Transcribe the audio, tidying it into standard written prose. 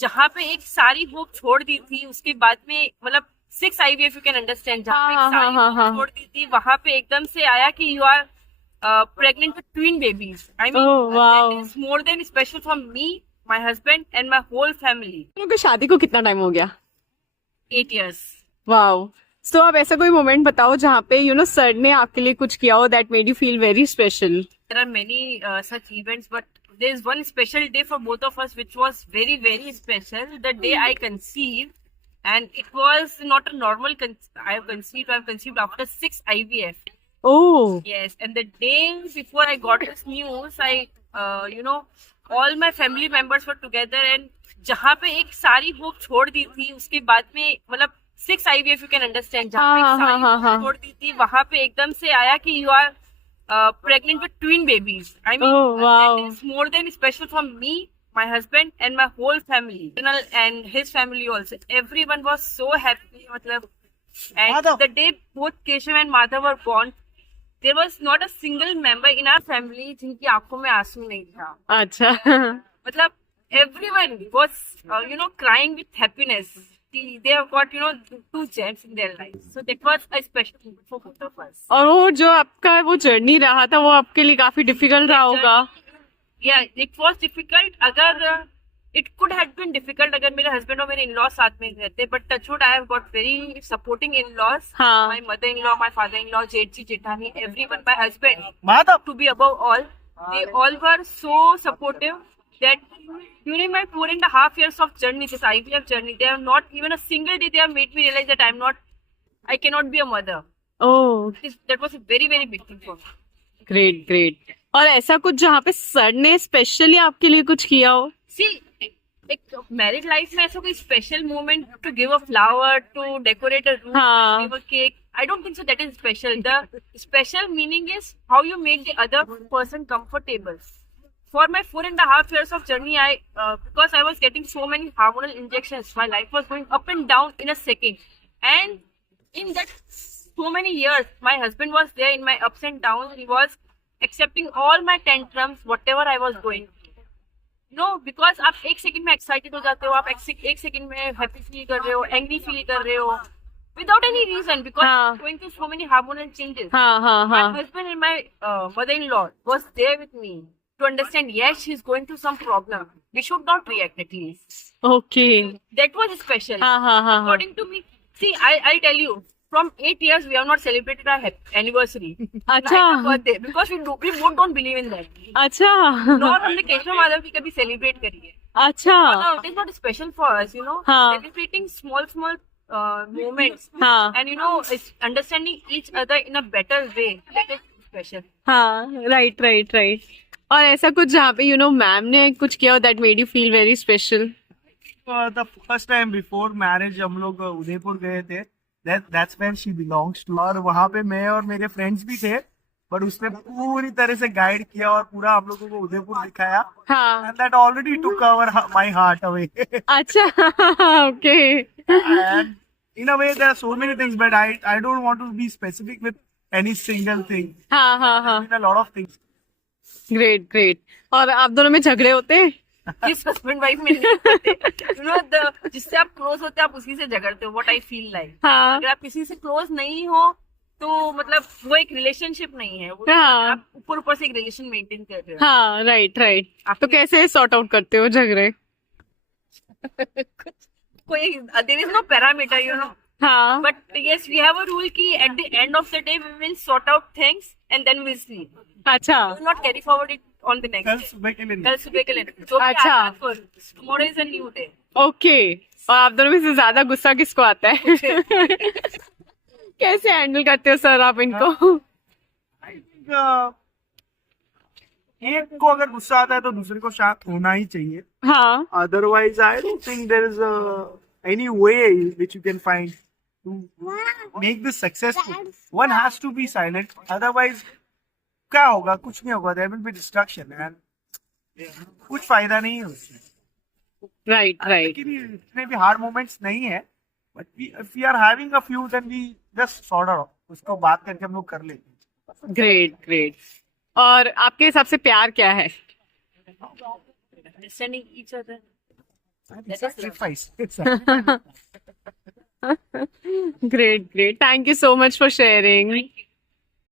जहाँ पे एक सारी होप छोड़ दी थी, उसके बाद में मतलब 6 IVF, यू कैन अंडरस्टैंड, जहाँ पे एक हाँ हाँ सारी हाँ होप हाँ। छोड़ दी थी, वहां पे एकदम से आया कि you are pregnant with twin babies. I mean oh that wow. Is more than special for me, my husband and my whole family. लोगों की शादी को कितना टाइम हो गया? 8 years। वाओ। सो आप ऐसा कोई मोमेंट बताओ जहाँ पे सर ने आपके लिए कुछ किया हो that made you feel very special. There are many such events, but there is one special day for both of us, which was very, very special. The day I conceived, and it was not a normal. I have conceived. I have conceived after 6 IVF. Oh. Yes, and the day before I got this news, all my family members were together, and जहाँ पे एक सारी hope छोड़ दी थी, उसके बाद में मतलब 6 IVF, यू कैन अंडरस्टैंड, जहाँ पे एक हाँ हाँ सारी हाँ होप हाँ। छोड़ दी थी, वहां पे एकदम से आया कि you are pregnant with twin babies. I mean, oh that wow. is more than special for me, my husband, and my whole family, and his family also. Everyone was so happy, matlab, and the day both Keshav and Madhav were born, there was not a single member in our family जिनकी आंखों में आंसू नहीं था। अच्छा। मतलब everyone was, crying with happiness. They have got, two gems in their lives. So that was a special moment for both of us. और वो जो आपका वो जर्नी रहा था वो आपके लिए काफी डिफिकल्ट रहा होगा। Yeah, it was difficult. अगर it could have been difficult अगर मेरे husband और मेरे in-laws साथ में रहते, but touchwood I have got very supporting in-laws. हाँ। My mother-in-law, my father-in-law, जेठी जेठानी, everyone, my husband, to be above all, they all were so supportive that during my 4.5 years of journey, this IVF journey, they have not even a single day they have made me realize that I cannot be a mother. Oh That was a very, very big thing for me. Great great. और ऐसा कुछ जहाँ पे sir ने specially आपके लिए कुछ किया हो? See, एक मैरिड लाइफ में ऐसा कोई special moment to give a flower, to decorate a room, हाँ। Give a cake, I don't think so that is special. The special meaning is how you make the other person comfortable. For my 4.5 years of journey, because I was getting so many hormonal injections, my life was going up and down in a second. And in that so many years, my husband was there in my ups and downs. He was accepting all my tantrums, whatever I was going. Because आप एक second में excited हो जाते हो, आप एक second में happy feel कर रहे हो, एंग्री फील कर रहे हो, without any reason, because हाँ। going through so many hormonal changes. हाँ हाँ My हाँ। husband and my mother-in-law was there with me to understand, yes, she's going through some problem. We should not react at least. Okay. That was special. हाँ हाँ हाँ हाँ। According to me, see, I'll tell you, from 8 years, we have not celebrated our anniversary. अच्छा। Like a birthday, because we both don't believe in that. अच्छा। Nor हमने केशव माधव की कभी celebrate करी है. अच्छा। No, it is not special for us, हाँ। celebrating small moments, हाँ and it's understanding each other in a better way. That is special. हाँ। Right right right. और ऐसा कुछ जहाँ पे मैम ने कुछ किया हो that made you feel very special? The first time before marriage हम लोग उदयपुर गए थे, that's where she belongs to, और वहाँ पे मैं और मेरे फ्रेंड्स भी थे, बट उसने पूरी तरह से गाइड किया और पूरा हम लोगों को उदयपुर दिखाया, हाँ। And that already took our my heart away. अच्छा। Okay. And in a way there are so many things, but I don't want to be specific with any single thing. हाँ हाँ हाँ। I mean, a lot of things. Great great. और आप दोनों में झगड़े होते हैं? किस हस्बैंड वाइफ में नहीं होते. जिससे आप क्लोज होते हैं आप उसी से झगड़ते हो. व्हाट आई फील लाइक, हाँ। अगर आप किसी से क्लोज नहीं हो तो मतलब वो एक रिलेशनशिप नहीं है, वो हाँ। आप ऊपर ऊपर से एक रिलेशन मेंटेन कर रहे हो. हाँ राइट राइट। तो कैसे सॉर्ट आउट करते हो झगड़े? कोई देयर इज नो पैरामीटर. हाँ। But yes, we have a rule कि at the end of the day we will sort out things and then we'll sleep. अच्छा। We will not carry forward it on the next कल day. सुबह के लिए नहीं. कल सुबह के लिए जो भी अच्छा। आता है for tomorrow is a new day. Okay. और आप दोनों में से ज्यादा गुस्सा किसको आता है? कैसे हैंडल करते हो सर आप इनको? Uh, एक को अगर गुस्सा आता है तो दूसरे को शांत होना ही चाहिए. हाँ। Otherwise, I don't think there is any way which you can find to make this successful. One has to be silent. Otherwise, क्या होगा? कुछ नहीं होगा. There will be destruction and कुछ फायदा नहीं है उसमें. Right right. लेकिन इतने भी hard moments नहीं है. But if we are having a few, then we just sort out. उसको बात करके हम लोग कर लेते हैं. Great great. और आपके हिसाब से प्यार क्या है? Understanding each other. sacrifice. Great, great. Thank you so much for sharing. Thank you.